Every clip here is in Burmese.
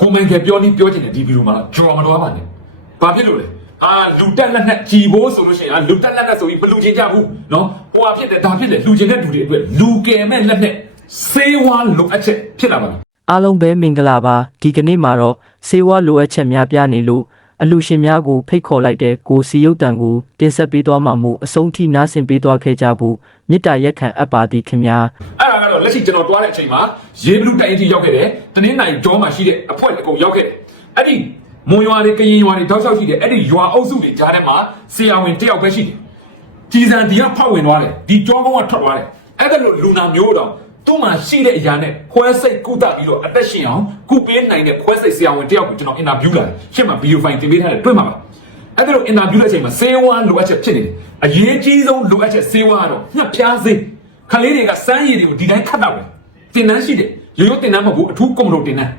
ကိုမန်ကပြောနေပြောချင်တယ်ဒီဗီဒီယိုမှာကြော်မတော်ပါနဲ့ဘာဖြစ်လို့လဲအာလူတက်လက်နဲ့ကြည်ဖို့ဆိုလို့ရှိရင်အာလူတက်လက်နဲ့ဆိုပြီးဘလူချင်းကြဘူးနော်ဟိုဟာဖြစ်တယ်ဒါဖြစ်တယ်လူချင်းတဲ့လူတွေအတွက်လူကယ်မဲ့လက်နဲ့စေးဝါလိုအပ်ချက်ဖြစ်လာပါလားအားလုံးပဲမင်္ဂလာပါဒီကနေ့မှာတော့စေဝါလိုအပ်ချက်များပြနေလို့ အလူရှင်များကိုဖိတ်ခေါ်လိုက်တဲ့ကိုစီရုတ်တန်ကိုတင်ဆက်ပေးသွားမှာမို့အဆုံးထိနားဆင်ပေးသွားခဲ့ကြဖို့မေတ္တာရက်ခံအပ်ပါသည်ခင်ဗျာအဲ့ဒါကတော့လက်ရှိကျွန်တော်တွားတဲ့အချိန်မှာရေဘလူးတိုင်အထိရောက်ခဲ့တယ်တနင်္လာရီကျောမှာရှိတဲ့အဖွဲ့အကုန်ရောက်ခဲ့တယ်အဲ့ဒီမွန်ရွာတွေကရင်ရွာတွေတောက်လျှောက်ရှိတယ်အဲ့ဒီရွာအုပ်စုတွေကြားထဲမှာဆရာဝန်တယောက်ပဲရှိတယ်ကြည်စံဒီကဖောက်ဝင်သွားတယ်ဒီကြောကုန်းကထွက်သွားတယ်အဲ့ဒါလို့လူနာမျိုးတော် သူ့မှာရှိတဲ့အရာနဲ့ခွဲစိတ်ကုသပြီးတော့အသက်ရှင်အောင်ကုပေးနိုင်တဲ့ခွဲစိတ်ဆရာဝန်တယောက်ကိုကျွန်တော်အင်တာဗျူးလာတယ်ရှင်းမှာဗီဒီယိုဖိုင်တင်ပေးထားတယ်တွေ့မှာပါအဲ့ဒါလို့အင်တာဗျူးတဲ့အချိန်မှာစေဝါလိုအပ်ချက်ဖြစ်နေတယ်အရေးကြီးဆုံးလိုအပ်ချက်စေဝါကတော့ညှက်ဖျားစေးခလေးတွေကစမ်းရည်တွေကိုဒီတိုင်းခတ်တော့တယ်တင်နန်းရှိတယ်ရိုးရိုးတင်နန်းမဟုတ်ဘူးအထူးကွန်မလို့တင်နန်း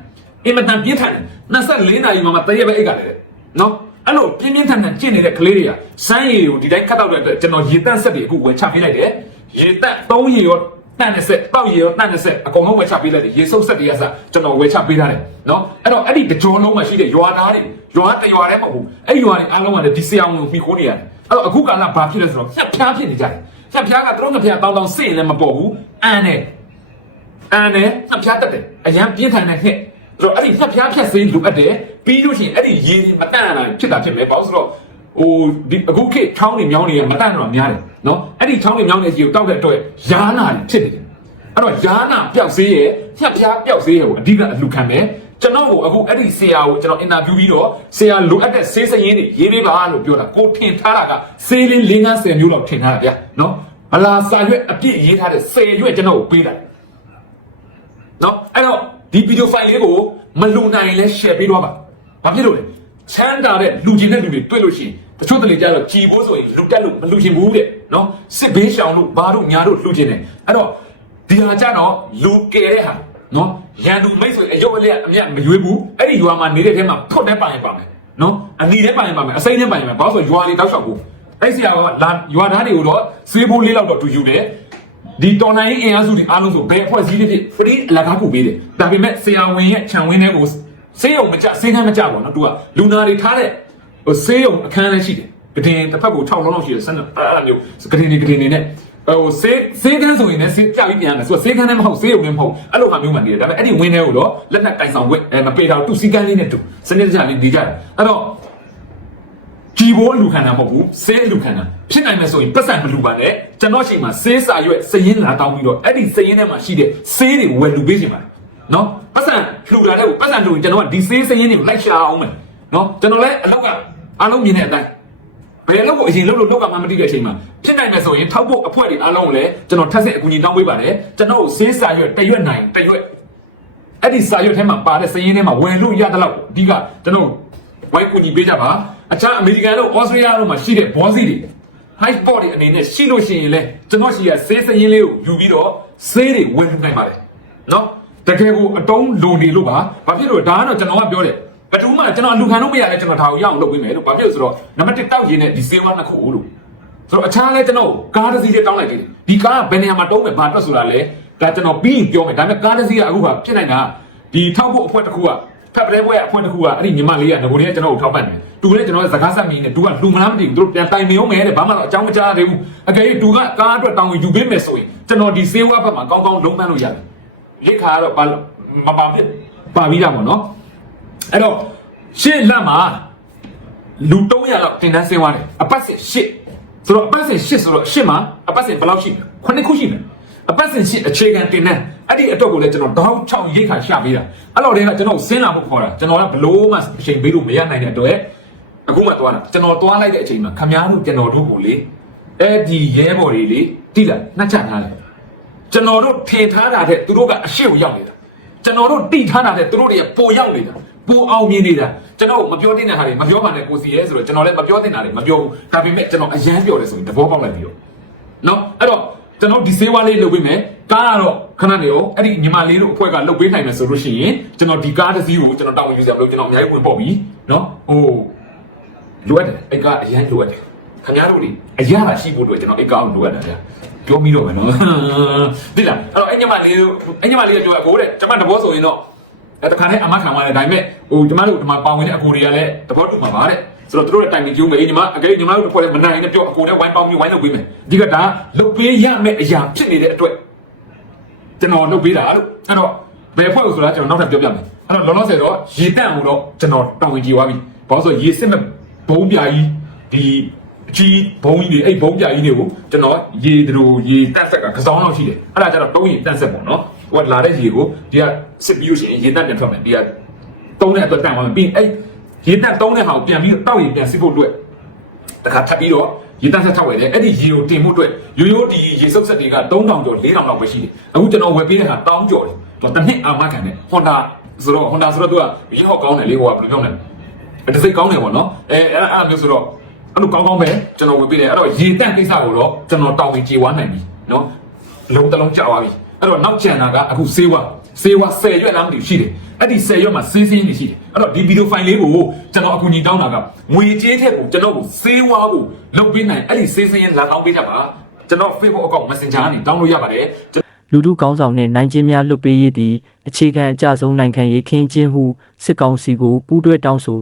အင်မတန်ပြင်းထန်တယ်24နာရီမှမတရက်ပဲအိတ်ကလည်းနော်အဲ့လိုပြင်းပြင်းထန်ထန်ကျင့်နေတဲ့ကလေးတွေကစမ်းရည်တွေကိုဒီတိုင်းခတ်တော့တဲ့အတွက်ကျွန်တော်ရေတန့်ဆက်တွေအခုဝယ်ချပေးလိုက်တယ်ရေတန့်3ရေရော တန့်နဲ့ဆက်တောက်ရေရောတန့်နဲ့ဆက်အကုန်လုံးဝယ်ချပေးလိုက်တယ်ရေစုပ်ဆက်တွေကစကျွန်တော်ဝယ်ချပေးထားတယ်နော်အဲ့တော့အဲ့ဒီတကြောလုံးမှာရှိတဲ့ရွာသားတွေရွာတရွာတည်းမဟုတ်ဘူးအဲ့ဒီရွာတွေအားလုံးကလည်းဒီဆရာဝန်ကိုပြီးခိုးနေရတယ်အဲ့တော့အခုကာလဘာဖြစ်လဲဆိုတော့ညှက်ဖျားဖြစ်နေကြတယ်ညက်ဖျားကသူတို့ငက်ဖျားတောင်းတောင်းစိတ်လည်းမပေါ်ဘူးအန်နဲ့အန်နဲ့ညက်ဖျားတက်တယ်အရန်ပြင်းထန်တဲ့ဟဲ့ဆိုတော့အဲ့ဒီညက်ဖျားဖြတ်စေးလိုအပ်တယ်ပြီးလို့ရှိရင်အဲ့ဒီရေတွေမတန့်ရတာဖြစ်တာဖြစ်မယ်ဘာလို့ဆိုတော့ဟိုဒီအခုခေတ်ချောင်းတွေမြောင်းတွေကမတန့်တော့များတယ် နော်အဲ့ဒီချောင်းတွေမြောင်းတွေကြီးကိုတောက်တဲ့အတွက်ယာနာတွေဖြစ်နေတယ်အဲ့တော့ယာနာပျောက်စေးရဲ့ညက်ဖျားပျောက်စေးရဲ့ကိုအဓိကအလှခံမယ်ကျွန်တော်ကိုအခုအဲ့ဒီဆရာကိုကျွန်တော်အင်တာဗျူးပြီးတော့ဆရာလိုအပ်တဲ့ဆေးစရင်တွေရေးပေးပါလို့ပြောတာကိုထင်ထားတာကဆေးလေး၄၅၀မျိုးလောက်ထင်ထားတာဗျာနော်မလာစာရွက်အပြည့်ရေးထားတဲ့စေရွက်ကျွန်တော်ကိုပေးတာနော်အဲ့တော့ဒီဗီဒီယိုဖိုင်လေးကိုမလူနိုင်ရင်လည်း share ပေးတော့ပါဘာဖြစ်လို့လဲချမ်းသာတဲ့လူချင်းတဲ့လူတွေတွေ့လို့ရှိရင် တချို့တလေကြတော့ကြည်ဖို့ဆိုရင်လူတက်လို့မလူချင်းဘူးတဲ့နော်စစ်ဘေးရှောင်လို့ဘာတို့ညာတို့လူချင်းတယ်အဲ့တော့ဒီဟာကြတော့လူကယ်တဲ့ဟာနော်ရန်သူမိတ်ဆွေအယုတ်အလျက်အမြတ်မရွေးဘူးအဲ့ဒီရွာမှာနေတဲ့ထဲမှာဖွတ်တဲ့ပိုင်ပါမယ်နော်အနီတဲ့ပိုင်ပါမယ်အစိမ့်တဲ့ပိုင်ပါမယ်ဘာလို့ဆိုရွာလေးတောက်လျှောက်ကိုအဲ့ဆရာကလာရွာသားတွေကိုတော့စေးဖို့လေးလောက်တော့တူယူတယ်ဒီတော်နိုင်အင်အားစုတွေအားလုံးဆိုဘယ်အဖွဲ့အစည်းတွေဖြစ် free အလကားကိုပေးတယ်ဒါပေမဲ့ဆရာဝန်ရဲ့ခြံဝင်းထဲကိုစေးရုံမကြစေးခန်းမကြပါတော့သူကလူနာတွေထားတဲ့ ဟိုစေးရုံအခန်းလည်းရှိတယ်ကတင်တစ်ဖက်ကို6လုံးလောက်ရှိတယ်ဆက်နေအဲ့လိုမျိုးကတင်နေကတင်နေနဲ့ဟိုစေးစေးခန်းဆိုရင်လည်းစေးကြပြီးပြန်တယ်ဆိုတော့စေးခန်းလည်းမဟုတ်စေးရုံလည်းမဟုတ်အဲ့လိုဟာမျိုးမှနေတယ်ဒါပေမဲ့အဲ့ဒီဝင်းထဲကိုတော့လက်နက်ကင်ဆောင်ဝက်အဲမပေတာသူစီကန်းလေးနဲ့တူစနစ်တကျလေးဒီကြတယ်အဲ့တော့ကြည်ဘိုးလူခံတာမဟုတ်ဘူးဆေးလူခံတာဖြစ်နိုင်မယ်ဆိုရင်ပတ်စံမလူပါနဲ့ကျွန်တော်ချိန်မှာဆေးစာရွက်စရင်လာတောင်းပြီးတော့အဲ့ဒီစရင်ထဲမှာရှိတဲ့ဆေးတွေဝယ်လူပေးခြင်းပါနော်ပတ်စံလှူတာလည်းပတ်စံလှူရင်ကျွန်တော်ကဒီဆေးစရင်တွေကိုလိုက်ရှာအောင်မယ်နော်ကျွန်တော်လည်းအလောက်က အားလုံးမြင်တဲ့အတိုင်းဘယ်လောက်ကိုအရင်လှုပ်လို့လောက်ကမှမသိတဲ့အချိန်မှာဖြစ်နိုင်မယ်ဆိုရင်ထောက်ဖို့အဖွဲ့တွေအားလုံးကိုလည်းကျွန်တော်ထပ်ဆင့်အကူအညီတောင်းပေးပါတယ်ကျွန်တော်ကိုဆေးစာရွက်တရွက်နိုင်တရွက်အဲ့ဒီစာရွက်ထဲမှာပါတဲ့စရင်းထဲမှာဝယ်လို့ရတဲ့လောက်အဓိကကျွန်တော်ဝိုင်းကူညီပေးကြပါအခြားအမေရိကန်တို့ဩစတြေးလျတို့မှာရှိတဲ့ဘောစီတွေ high spot တွေအနေနဲ့ရှိလို့ရှိရင်လည်းကျွန်တော်ရှိရဆေးစရင်းလေးကိုယူပြီးတော့ဆေးတွေဝယ်ယူနိုင်ပါတယ်နော်တကယ်ကိုအတုံးလုံနေလို့ပါဘာဖြစ်လို့ဒါကတော့ကျွန်တော်ကပြောတယ် ဘယ်သူမှကျွန်တော်လူခံလို့မရလဲကျွန်တော်ဒါကိုရအောင်လုပ်ပေးမယ်လို့ဘာဖြစ်လို့ဆိုတော့နံပါတ်1တောက်ရင်းနဲ့ဒီဆေးဝါးနှစ်ခုလို့ဆိုတော့အခြားလဲကျွန်တော်ကားတစ်စီးလေးတောင်းလိုက်သေးတယ်ဒီကားကဘယ်နေရာမှာတုံးမယ်ဘာအတွက်ဆိုတာလဲဒါကျွန်တော်ပြီးရင်ပြောမယ်ဒါပေမဲ့ကားတစ်စီးကအခုကဖြစ်နိုင်တာဒီထောက်ဖို့အဖွဲ့တစ်ခုကဖက်ပလဲပွဲအဖွဲ့တစ်ခုကအဲ့ဒီညီမလေးကငကိုလေးကကျွန်တော်ကိုထောက်ပံ့တယ်တူလည်းကျွန်တော်ကစကားဆက်မီနဲ့တူကလူမလားမသိဘူးသူတို့ပြန်တိုင်မယုံမယ်တဲ့ဘာမှတော့အကြောင်းမကြားသေးဘူးအကယ်၍တူကကားအတွက်တောင်းဝင်ယူပေးမယ်ဆိုရင်ကျွန်တော်ဒီဆေးဝါးဘက်မှာကောင်းကောင်းလုံးပန်းလို့ရတယ်လိခါကတော့ဘာမပါဖြစ်ပါပြီးတာပေါ့နော် အဲ့တော့ရှင်းလက်မှာလူ300လောက်တင်တန်းဆင်းသွားတယ်အပတ်စဉ်8ဆိုတော့အပတ်စဉ်8ဆိုတော့8မှာအပတ်စဉ်ဘယ်လောက်ရှိလဲ9ခုရှိတယ်အပတ်စဉ်8အခြေခံတင်တန်းအဲ့ဒီအတွက်ကိုလည်းကျွန်တော်တောင်း6ရိတ်ခါရှာပေးတာအဲ့တော့တည်းကကျွန်တော်ဆင်းလာဖို့ခေါ်တာကျွန်တော်ကဘလို့မှအချိန်ပေးလို့မရနိုင်တဲ့အတွက်အခုမှသွားတာကျွန်တော်သွားလိုက်တဲ့အချိန်မှာခမားတို့ကျွန်တော်တို့ကိုလေအဲ့ဒီရဲဘော်တွေလေတိလာနှက်ချထားတယ်ကျွန်တော်တို့ထင်ထားတာတဲ့သူတို့ကအရှိကိုရောက်နေတာကျွန်တော်တို့တိထားတာတဲ့သူတို့တွေကပိုရောက်နေတာ ပိုအောင်မြင်နေတာကျွန်တော်မပြောတင်တဲ့ဟာတွေမပြောပါနဲ့ကိုစီရဲဆိုတော့ကျွန်တော်လည်းမပြောတင်တာတွေမပြောဘူးဒါပေမဲ့ကျွန်တော်အရန်ပြောတယ်ဆိုရင်သဘောပေါက်လိုက်ပြီတော့နော်အဲ့တော့ကျွန်တော်ဒီဆေးဝါးလေးလုပ်ပေးမယ်ကားကတော့ခဏနေရောအဲ့ဒီညီမလေးတို့အဖွဲ့ကလုပ်ပေးနိုင်မယ်ဆိုလို့ရှိရင်ကျွန်တော်ဒီကားတစ်စီးကိုကျွန်တော်တောင်းဝင်ယူစရာမလိုကျွန်တော်အများကြီးဝင်ပေါ့ပြီနော်ဟိုလိုအပ်တယ်အဲ့ကားအရန်လိုအပ်တယ်ခင်ဗျားတို့တွေအရာရှိဖို့အတွက်ကျွန်တော်အဲ့ကားကိုလိုအပ်တာဗျာပြောပြီးတော့မယ်နော်သိလားအဲ့တော့အဲ့ညီမလေးတို့အဲ့ညီမလေးကပြောအကိုတဲ့ကျွန်မတဘောဆိုရင်တော့ အဲတခါနဲ့အမခံသွားတယ်ဒါပေမဲ့ဟိုကျမတို့ဒီမှာပါဝင်တဲ့အကိုတွေကလည်းသဘောတူမှာပါတဲ့ဆိုတော့တို့ရဲ့တိုင်ပင်ကြုံမယ်ညီမအကယ်ညီမတို့တစ်ဖွဲ့လည်းမနိုင်နဲ့ပြောအကိုနဲ့ဝိုင်းပေါင်းပြီးဝိုင်းလုပ်ပေးမယ်ဒီကဒါလုတ်ပေးရမယ့်အရာဖြစ်နေတဲ့အတွက်ကျွန်တော်လုပ်ပေးတာလို့အဲ့တော့ဘယ်ဖွဲ့လို့ဆိုတာကျွန်တော်နောက်ထပ်ပြောပြမယ်အဲ့တော့လောလောဆယ်တော့ရေတန့်မှုတော့ကျွန်တော်တောင်းဝင်ကြည့်သွားပြီဘာလို့ဆိုရေစစ်မဲ့ဘုံပြာကြီးဒီအကြီးဘုံကြီးတွေအဲ့ဘုံပြာကြီးတွေကိုကျွန်တော်ရေတို့ရေတန့်ဆက်ကကစောင်းလောက်ရှိတယ်အဲ့ဒါကျတော့တုံးရေတန့်ဆက်ပေါ့နော် ဟိုကလာတဲ့ရေကိုဒီကစစ်ပြီးလို့ရှိရင်ရေတန့်ပြန်ထွက်မယ်ဒီကတုံးတဲ့အတွက်တန့်သွားမယ်ပြီးရင်အဲ့ရေတန့်တုံးတဲ့ဟာကိုပြန်ပြီးတော့တောက်ရေပြန်စစ်ဖို့အတွက်တခါထပ်ပြီးတော့ရေတန်းဆက်ထောက်ဝယ်တယ်အဲ့ဒီရေကိုတင်မှုအတွက်ရိုးရိုးဒီရေစုပ်ဆက်တွေက3000ကျော်4000လောက်ပဲရှိတယ်အခုကျွန်တော်ဝယ်ပေးတဲ့ဟာ1000ကျော်တယ်တော့တစ်နှစ်အာမခံတယ် Honda ဆိုတော့ Honda ဆိုတော့သူကရေဟော့ကောင်းတယ်လေဟိုကဘယ်လိုပြောမလဲတစ်စိတ်ကောင်းတယ်ပေါ့နော်အဲအဲ့အဲ့မျိုးဆိုတော့အဲ့လိုကောင်းကောင်းပဲကျွန်တော်ဝယ်ပေးတယ်အဲ့တော့ရေတန့်ကိစ္စကိုတော့ကျွန်တော်တောင်းဝင်ကြေဝါနိုင်ပြီနော်လုံးတစ်လုံးကြာသွားပြီ အဲ့တော့နောက်ကျန်တာကအခုဆေးဝါဆေးဝါ10ရွက်လားမသိဘူးရှိတယ်အဲ့ဒီ10ရွက်မှာဆေးစင်းနေရှိတယ်အဲ့တော့ဒီဗီဒီယိုဖိုင်လေးကိုကျွန်တော်အခုညီတောင်းတာကငွေကြေးထက်ကိုကျွန်တော်ကိုဆေးဝါကိုလုပ်ပေးနိုင်အဲ့ဒီဆေးစင်းရင်လာတောင်းပေးတတ်ပါကျွန်တော် Facebook account Messenger ကနေတောင်းလို့ရပါတယ်လူထုကောင်းဆောင်နှင့်နိုင်ချင်းများလွတ်ပေးရေးသည်အခြေခံအကြဆုံးနိုင်ငံရေးခင်းကျင်းမှုစစ်ကောင်စီကိုပူးတွဲတောင်းဆို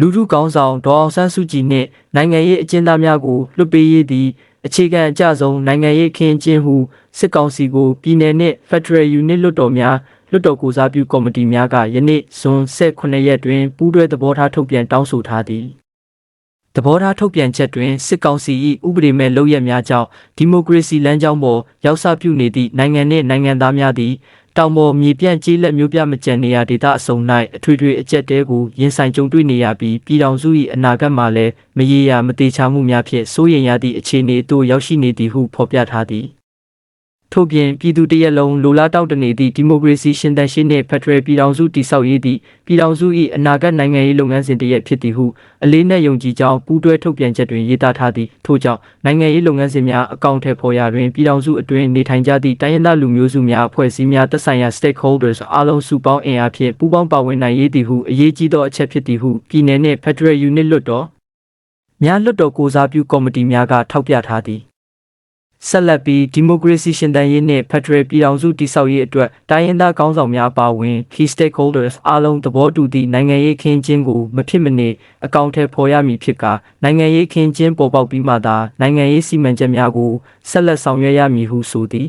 လူထုကောင်းဆောင်ဒေါ်အောင်ဆန်းစုကြည်နှင့်နိုင်ငံရေးအကျဉ်းသားများကိုလွတ်ပေးရေးသည် အခြေခံအကြဆုံးနိုင်ငံရေးခင်းကျင်းမှုစစ်ကောင်စီကိုပြည်내နှင့် Federal Unit လွတ်တော်များလွတ်တော်ကိုစားပြုကော်မတီများကယနေ့ဇွန်18ရက်တွင်ပူးတွဲသဘောထားထုတ်ပြန်တောင်းဆိုထားသည် သဘောထားထုတ်ပြန်ချက်တွင်စစ်ကောင်စီ၏ဥပဒေမဲ့လုပ်ရက်များကြောင့်ဒီမိုကရေစီလမ်းကြောင်းပေါ်ရောက်စပြုနေသည့်နိုင်ငံနှင့်နိုင်ငံသားများသည်တောင်ပေါ်မြေပြန့်ကျေးလက်မျိုးပြမကျန်နေရာဒေသအစုံ၌အထွေထွေအကျက်တဲကိုရင်ဆိုင်ကြုံတွေ့နေရပြီးပြည်ထောင်စု၏အနာဂတ်မှာလည်းမရေရာမတေချာမှုများဖြင့်စိုးရိမ်ရသည့်အခြေအနေသို့ရောက်ရှိနေသည်ဟုဖော်ပြထားသည် ထို့ပြင်ပြည်သူတရက်လုံးလိုလားတောင့်တနေသည့်ဒီမိုကရေစီရှင်သန်ရှိနှင့်ဖက်ဒရယ်ပြည်ထောင်စုတည်ဆောက်ရေးသည့်ပြည်ထောင်စု၏အနာဂတ်နိုင်ငံရေးလုပ်ငန်းစဉ်တစ်ရပ်ဖြစ်သည်ဟုအလေးနက်ယုံကြည်ကြောင်းပူးတွဲထုတ်ပြန်ချက်တွင်ရေးသားထားသည်ထို့ကြောင့်နိုင်ငံရေးလုပ်ငန်းစဉ်များအကောင့်ထဲပေါ်ရာတွင်ပြည်ထောင်စုအတွင်းနေထိုင်ကြသည့်တိုင်းရင်းသားလူမျိုးစုများအဖွဲ့အစည်းများသက်ဆိုင်ရာ stakeholders အားလုံးစုပေါင်းအင်အားဖြင့်ပူးပေါင်းပါဝင်နိုင်ရေးသည်ဟုအရေးကြီးသောအချက်ဖြစ်သည်ဟုပြည်내နှင့် Federal Unit လွတ်တော်များလွတ်တော်ကိုစားပြုကော်မတီများကထောက်ပြထားသည် ဆက်လက်ပြီးဒီမိုကရေစီရှင်သန်ရေးနှင့်ဖက်ဒရယ်ပြည်ထောင်စုတည်ဆောက်ရေးအတွက်တိုင်းရင်းသားကောင်းဆောင်များပါဝင် key stakeholders အားလုံးသဘောတူသည့်နိုင်ငံရေးခင်းကျင်းကိုမဖြစ်မနေအကောင့်ထဲပေါ်ရမည်ဖြစ်ကာနိုင်ငံရေးခင်းကျင်းပေါ်ပေါက်ပြီးမှသာနိုင်ငံရေးစီမံချက်များကိုဆက်လက်ဆောင်ရွက်ရမည်ဟုဆိုသည်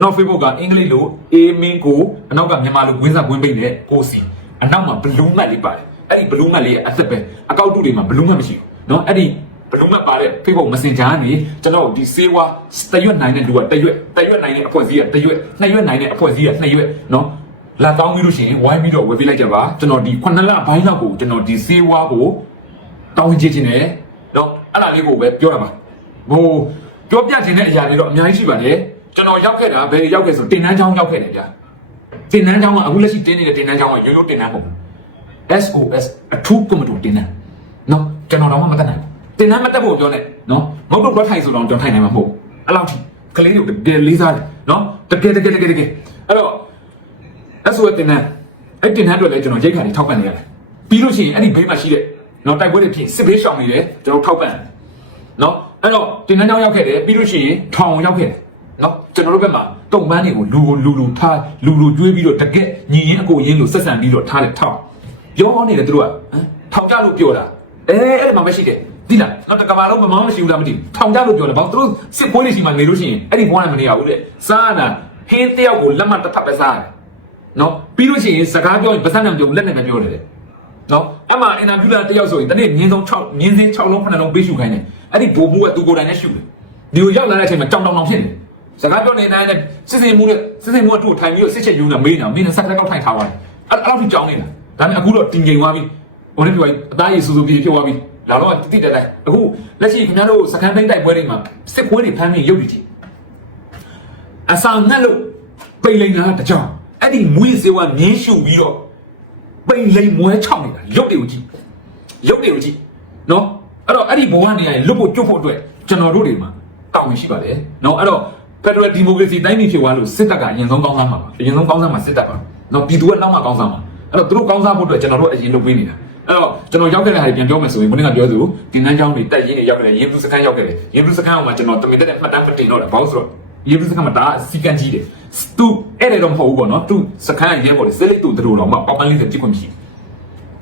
နောက် Facebook ကအင်္ဂလိပ်လိုအေမင်းကိုအနောက်ကမြန်မာလိုဝင်းစားဝင်းပိတ်နဲ့ကိုစီအနောက်မှာဘလူးမတ်လေးပါတယ်အဲ့ဒီဘလူးမတ်လေးရဲ့အသက်ပဲအကောက်တုတွေမှာဘလူးမတ်မရှိဘူးเนาะအဲ့ဒီ ဘယ်သူမှပါတဲ့ Facebook Messenger ကနေကျွန်တော်ဒီစေဝါတရွတ်နိုင်တဲ့လူကတရွတ်တရွတ်နိုင်တဲ့အဖွဲ့အစည်းကတရွတ်နှစ်ရွတ်နိုင်တဲ့အဖွဲ့အစည်းကနှစ်ရွတ်နော်လာတောင်းပြီးလို့ရှိရင်ဝိုင်းပြီးတော့ဝယ်ပေးလိုက်ကြပါကျွန်တော်ဒီခုနှစ်လပိုင်းလောက်ကိုကျွန်တော်ဒီစေဝါကိုတောင်းကြည့်ခြင်းနဲ့နော်အဲ့ဒါလေးကိုပဲပြောရမှာဟိုပြောပြခြင်းတဲ့အရာတွေတော့အများကြီးရှိပါတယ်ကျွန်တော်ရောက်ခဲ့တာဘယ်ရောက်ခဲ့ဆိုတင်နန်းချောင်းရောက်ခဲ့တယ်ဗျာတင်နန်းချောင်းကအခုလက်ရှိတင်းနေတဲ့တင်နန်းချောင်းကရိုးရိုးတင်နန်းမဟုတ်ဘူး SOS အထူးကွန်မတီတင်နန်းနော်ကျွန်တော်တော့မှမတတ်နိုင် တင်နန်းမတက်ဖို့ပြောနေနော်မဟုတ်တော့ဘတ်ထိုင်ဆိုတော့ကျွန်တော်ထိုင်နိုင်မှာမဟုတ်ဘူးအဲ့လောက်ထိကလေးတို့တကယ်လေးစားတယ်နော်တကယ်တကယ်တကယ်တကယ်အဲ့တော့ SOS တင်နန်းအဲ့တင်နန်းအတွက်လည်းကျွန်တော်ရိတ်ခါတွေထောက်ပံ့နေရတယ်ပြီးလို့ရှိရင်အဲ့ဒီဘေးမှာရှိတဲ့နော်တိုက်ပွဲတွေဖြစ်စစ်ဘေးရှောင်နေတယ်ကျွန်တော်ထောက်ပံ့တယ်နော်အဲ့တော့တင်နန်းကျောင်းရောက်ခဲ့တယ်ပြီးလို့ရှိရင်ထောင်ရောက်ခဲ့တယ်နော်ကျွန်တော်တို့ဘက်မှာတုံပန်းတွေကိုလူကိုလူလူထားလူလူကျွေးပြီးတော့တကက်ညီရင်အကိုရင်းလို့ဆက်ဆံပြီးတော့ထားတယ်ထောက်ရောနေတယ်သူတို့ကဟမ်ထောင်ကြလို့ပြောတာအဲအဲ့ဒီမှာမရှိတယ် ဒီလားတော့တကမာလုံးမမောင်းမရှိဘူးလားမသိဘူးထောင်ကြလို့ပြောတယ်ဘာလို့သူတို့စစ်ပွဲတွေရှိမှနေလို့ရှိရင်အဲ့ဒီဘွားနဲ့မနေရဘူးတဲ့စားနာဟင်းတယောက်ကိုလက်မတစ်ဖက်ပဲစားတယ်နော်ပြီးလို့ရှိရင်စကားပြောရင်ပါစံနဲ့မပြောဘူးလက်နဲ့ပဲပြောတယ်တဲ့နော်အဲ့မှာအင်တာဗျူးလာတယောက်ဆိုရင်တနေ့မြင်းဆုံး6မြင်းစင်း6လုံး9လုံးပေးရှုခိုင်းတယ်အဲ့ဒီဘိုးမှုကသူကိုယ်တိုင်နဲ့ရှုတယ်ဒီကိုရောက်လာတဲ့အချိန်မှာကြောင်တောင်တောင်ဖြစ်နေတယ်စကားပြောနေတိုင်းနဲ့စစ်စင်မှုနဲ့စစ်စင်မှုကသူ့ကိုထိုင်ပြီးတော့စစ်ချက်ယူနေတာမေးနေတာမင်းနဲ့ဆက်လက်ကောက်ထိုင်ထားသွားတယ်အဲ့အဲ့လောက်ထိကြောင်းနေတာဒါပေမဲ့အခုတော့တင်ငိမ်သွားပြီဟိုနေ့ပြောအသားရည်စူစူပြေဖြစ်သွားပြီ လာတော့တိတိတက်တက်အခုလက်ရှိခင်ဗျားတို့စကန်သိန်းတိုက်ပွဲတွေမှာစစ်ပွဲတွေဖမ်းပြီးရုပ်တည်ကြည့်အဆောင်ငှက်လို့ပိန်လိန်တာတကြောင်အဲ့ဒီမွေးစေဝမြင်းရှုပြီးတော့ပိန်လိန်မွဲချောင်းနေတာရုပ်တွေကိုကြည့်ရုပ်တွေကိုကြည့်နော်အဲ့တော့အဲ့ဒီဘဝနေရာလွတ်ဖို့ကြွဖို့အတွက်ကျွန်တော်တို့တွေမှာတောင်းဝင်ရှိပါတယ်နော်အဲ့တော့ Federal Democracy တိုင်းပြည်ဖြစ်သွားလို့စစ်တပ်ကအရင်ဆုံးကောင်းစားမှာပါအရင်ဆုံးကောင်းစားမှာစစ်တပ်ပါနော်ပြည်သူကနောက်မှကောင်းစားမှာအဲ့တော့သူတို့ကောင်းစားဖို့အတွက်ကျွန်တော်တို့အရင်လုပ်ပေးနေတာ အဲ့တော့ကျွန်တော်ရောက်ခဲ့တဲ့ဟာတွေပြန်ပြောမယ်ဆိုရင်ဘုန်းကပြောသူတင်နန်းကျောင်းတွေတက်ရင်းတွေရောက်ခဲ့တယ်ရင်းသူစခန်းရောက်ခဲ့တယ်ရင်းသူစခန်းအောင်မှာကျွန်တော်တမင်တက်တဲ့မှတ်တမ်းမတင်တော့တယ်ဘာလို့ဆိုတော့ရေဘူးစခန်းမှာဒါစီကန်ကြီးတယ်သူအဲ့ဒါတော့မဟုတ်ဘူးပေါ့နော်သူစခန်းရဲပေါ်လေစလိတ်တူတို့တော့မှပေါက်ပန်းလေးတစ်ကြည့်ခွင့်မရှိ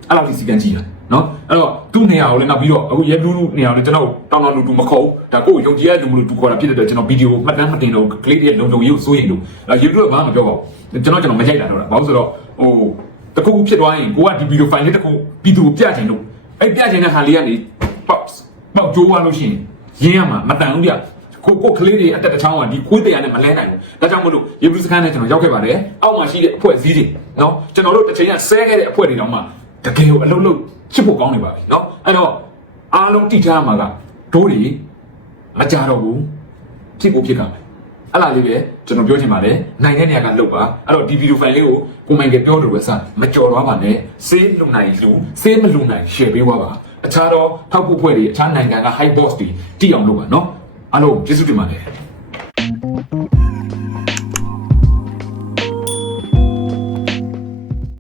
အဲ့လောက်ဒီစီကန်ကြီးတာနော်အဲ့တော့သူ့နေရာကိုလည်းနောက်ပြီးတော့အခုရဲဘူးနေရာကိုလည်းကျွန်တော်တောင်းတောင်းလူတူမခေါ်ဒါကိုယုံကြည်ရလူမလို့တူခေါ်တာဖြစ်တဲ့အတွက်ကျွန်တော်ဗီဒီယိုမှတ်တမ်းမတင်တော့ကလေးတွေလုံလုံရုပ်စိုးရင်လို့အဲ့ရေဘူးကဘာမှမပြောပါဘူးကျွန်တော်ကျွန်တော်မကြိုက်တာတော့ဘာလို့ဆိုတော့ဟို တခုခုဖြစ်သွားရင်ကိုကဒီဗီဒီယိုဖိုင်လေးတခုဗီဒီယိုပြချင်လို့အဲ့ပြချင်တဲ့ဟာလေးကနေပေါက်ပေါက်ကျိုးသွားလို့ရှိရင်ရင်းရမှာမတန်ဘူးဗျကိုကိုကလေးတွေအတက်တစ်ချောင်းကဒီခွေးတရားနဲ့မလဲနိုင်ဘူးဒါကြောင့်မလို့ရေဘူးစခန်းနဲ့ကျွန်တော်ရောက်ခဲ့ပါတယ်အောက်မှာရှိတဲ့အဖွဲ့အစည်းတွေနော်ကျွန်တော်တို့တစ်ချိန်ကဆဲခဲ့တဲ့အဖွဲ့တွေတောင်မှတကယ်ကိုအလုံးလုံးချစ်ဖို့ကောင်းနေပါပြီနော်အဲ့တော့အားလုံးတိထားမှာကဒိုးတွေမကြတော့ဘူးဖြစ်ကိုဖြစ်ကမယ် အဲ့လားလေးပဲကျွန်တော်ပြောချင်ပါတယ်နိုင်ငံနေရာကလုတ်ပါအဲ့တော့ဒီဗီဒီယိုဖိုင်လေးကိုကိုမိုင်ကပြောလို့ပဲစမကြော်တော့ပါနဲ့စေးလုံနိုင်လူစေးမလုံနိုင် share ပေးပါပါအခြားတော့ထောက်ဖို့ဖွဲ့တွေအခြားနိုင်ငံက high boss တွေတိအောင်လုပ်ပါနော်အားလုံးကျေးဇူးတင်ပါတယ်